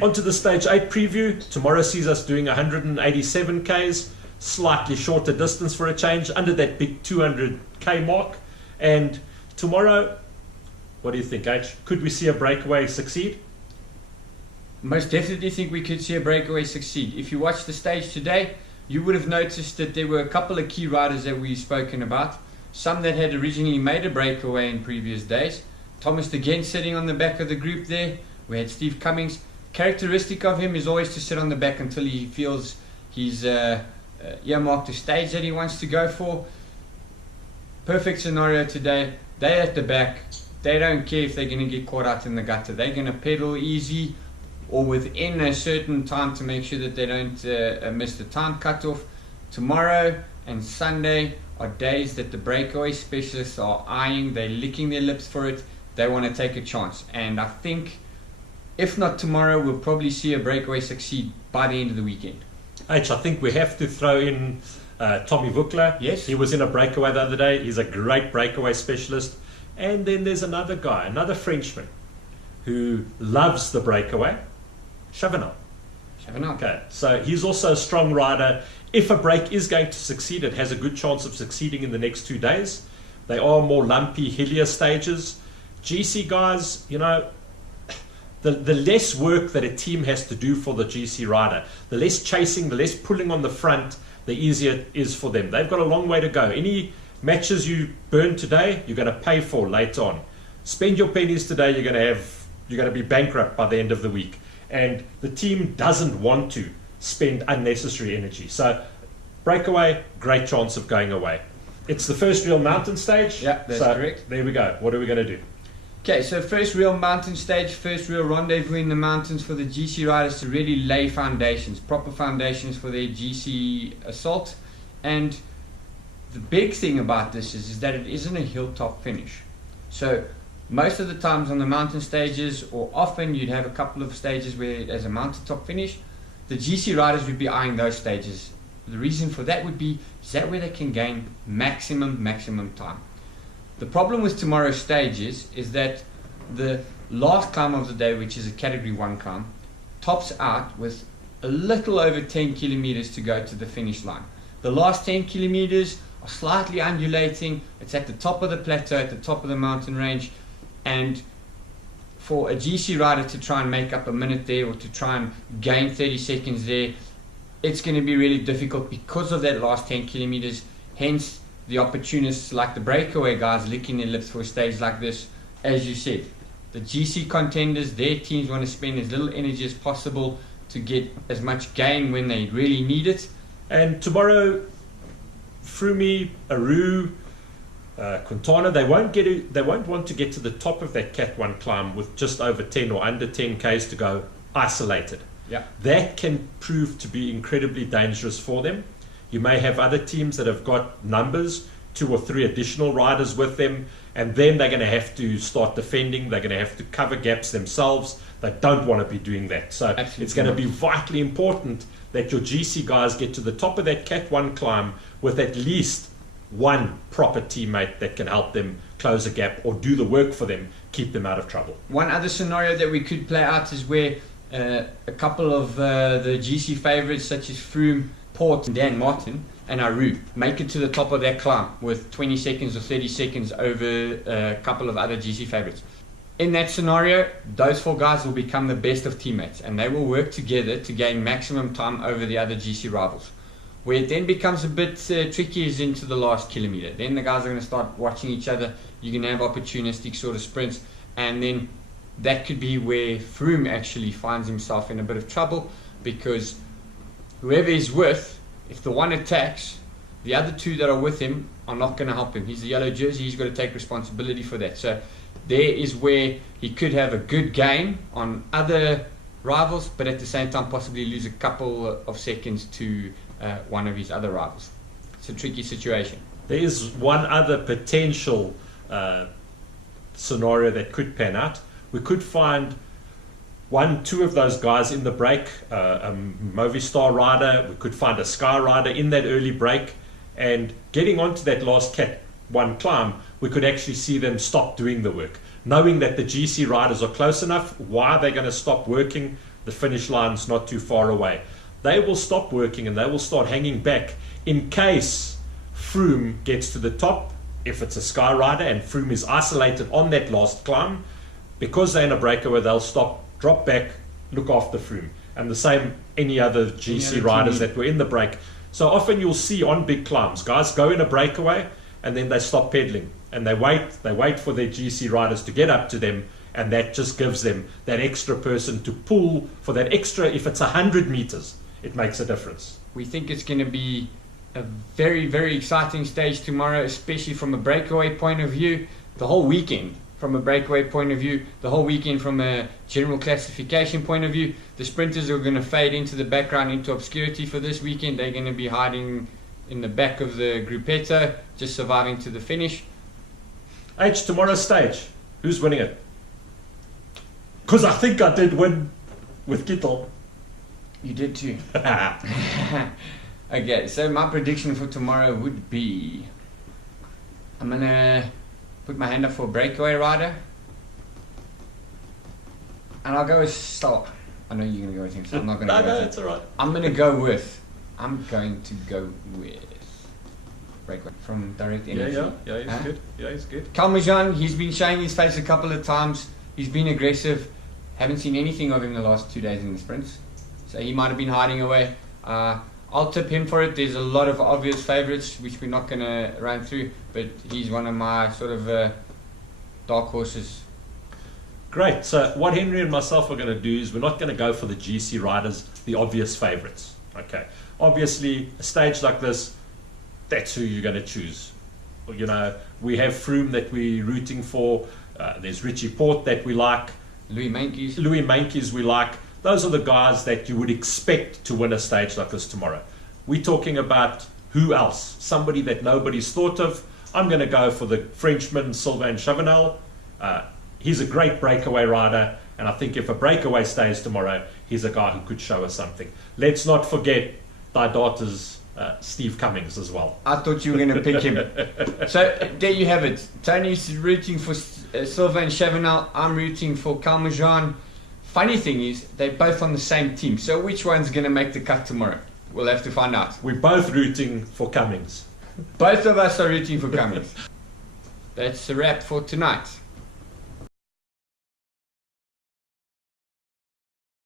Onto the stage 8 preview. Tomorrow sees us doing 187 Ks, slightly shorter distance for a change, under that big 200K mark. And tomorrow, what do you think, H? Could we see a breakaway succeed? Most definitely think we could see a breakaway succeed. If you watch the stage today, you would have noticed that there were a couple of key riders that we've spoken about. Some that had originally made a breakaway in previous days. Thomas de Gent sitting on the back of the group there. We had Steve Cummings. Characteristic of him is always to sit on the back until he feels he's earmarked a stage that he wants to go for. Perfect scenario today. They're at the back. They don't care if they're going to get caught out in the gutter. They're going to pedal easy or within a certain time to make sure that they don't miss the time cutoff. Tomorrow and Sunday are days that the breakaway specialists are eyeing. They're licking their lips for it. They want to take a chance. And I think, if not tomorrow, we'll probably see a breakaway succeed by the end of the weekend. H, I think we have to throw in Tommy Vukler. Yes. He was in a breakaway the other day. He's a great breakaway specialist. And then there's another guy, another Frenchman, who loves the breakaway, Chavanel. Okay, so he's also a strong rider. If a break is going to succeed, it has a good chance of succeeding in the next 2 days. They are more lumpy, hillier stages. GC guys, you know, the less work that a team has to do for the GC rider, the less chasing, the less pulling on the front, the easier it is for them. They've got a long way to go. Any matches you burn today, you're going to pay for later on. Spend your pennies today, you're going to be bankrupt by the end of the week. And the team doesn't want to spend unnecessary energy. So breakaway, great chance of going away. It's the first real mountain stage. Yeah, that's correct. There we go. What are we going to do? Okay, so first real mountain stage, first real rendezvous in the mountains for the GC riders to really lay foundations, proper foundations for their GC assault. And the big thing about this is that it isn't a hilltop finish. So most of the times on the mountain stages, or often you'd have a couple of stages where there's a mountaintop finish, the GC riders would be eyeing those stages. The reason for that would be, is that where they can gain maximum time. The problem with tomorrow's stages is that the last climb of the day, which is a category 1 climb, tops out with a little over 10 kilometers to go to the finish line. The last 10 kilometers are slightly undulating. It's at the top of the plateau, at the top of the mountain range. And for a GC rider to try and make up a minute there, or to try and gain 30 seconds there, it's going to be really difficult because of that last 10 kilometers. Hence, the opportunists like the breakaway guys licking their lips for a stage like this. As you said, the GC contenders, their teams want to spend as little energy as possible to get as much gain when they really need it. And tomorrow, Froome, Aru, Quintana, they won't want to get to the top of that Cat 1 climb with just over 10 or under 10 Ks to go isolated. Yeah. That can prove to be incredibly dangerous for them. You may have other teams that have got numbers, 2 or 3 additional riders with them, and then they're going to have to start defending. They're going to have to cover gaps themselves. They don't want to be doing that. So Absolutely. It's going to be vitally important that your GC guys get to the top of that Cat 1 climb with at least one proper teammate that can help them close a gap or do the work for them, keep them out of trouble. One other scenario that we could play out is where a couple of the GC favorites such as Froome, Port, Dan Martin and Aru make it to the top of that climb with 20 seconds or 30 seconds over a couple of other GC favorites. In that scenario, those 4 guys will become the best of teammates, and they will work together to gain maximum time over the other GC rivals. Where it then becomes a bit tricky is into the last kilometer. Then the guys are going to start watching each other. You're going to have opportunistic sort of sprints, and then that could be where Froome actually finds himself in a bit of trouble, because whoever he's with, if the one attacks, the other 2 that are with him are not going to help him. He's the yellow jersey, he's got to take responsibility for that. So there is where he could have a good gain on other rivals, but at the same time possibly lose a couple of seconds to one of his other rivals. It's a tricky situation. There is one other potential scenario that could pan out. We could find 1, 2 of those guys in the break, a Movistar rider. We could find a Sky rider in that early break, and getting onto that last Cat 1 climb, we could actually see them stop doing the work. Knowing that the GC riders are close enough, why are they going to stop working? the finish line's not too far away. They will stop working and they will start hanging back in case Froome gets to the top. If it's a Sky Rider and Froome is isolated on that last climb, because they're in a breakaway, they'll stop, drop back, look after Froome. And the same any other GC riders that were in the break. So often you'll see on big climbs, guys go in a breakaway and then they stop pedaling and they wait for their GC riders to get up to them, and that just gives them that extra person to pull for that extra. If it's 100 meters, it makes a difference. We think it's going to be a very, very exciting stage tomorrow, especially from a breakaway point of view. The whole weekend from a breakaway point of view, the whole weekend from a general classification point of view. The sprinters are going to fade into the background, into obscurity for this weekend. They're going to be hiding in the back of the gruppetto, just surviving to the finish. H, tomorrow's stage, who's winning it? Because I think I did win with Kittel. You did too. Okay, so my prediction for tomorrow would be, I'm going to put my hand up for a breakaway rider. And I'll go with Stoll. I know you're going to go with him, so I'm not going to go with him. That's all right. I'm going to go with breakaway from Direct Energy. He's good. Yeah, he's good. Calmejean, he's been showing his face a couple of times. He's been aggressive. Haven't seen anything of him the last 2 days in the sprints. So he might have been hiding away. I'll tip him for it. There's a lot of obvious favourites, which we're not going to run through, but he's one of my sort of dark horses. Great. So what Henry and myself are going to do is we're not going to go for the GC riders, the obvious favourites. Okay. Obviously, a stage like this, that's who you're going to choose. You know, we have Froome that we're rooting for. There's Richie Porte that we like. Louis Meintjes we like. Those are the guys that you would expect to win a stage like this tomorrow. We're talking about who else? Somebody that nobody's thought of. I'm going to go for the Frenchman, Sylvain Chavanel. He's a great breakaway rider, and I think if a breakaway stays tomorrow, he's a guy who could show us something. Let's not forget thy daughter's Steve Cummings as well. I thought you were going to pick him. So there you have it. Tony's rooting for Sylvain Chavanel. I'm rooting for Calmejean. Funny thing is, they're both on the same team. So which one's going to make the cut tomorrow? We'll have to find out. We're both rooting for Cummings. Both of us are rooting for Cummings. That's a wrap for tonight.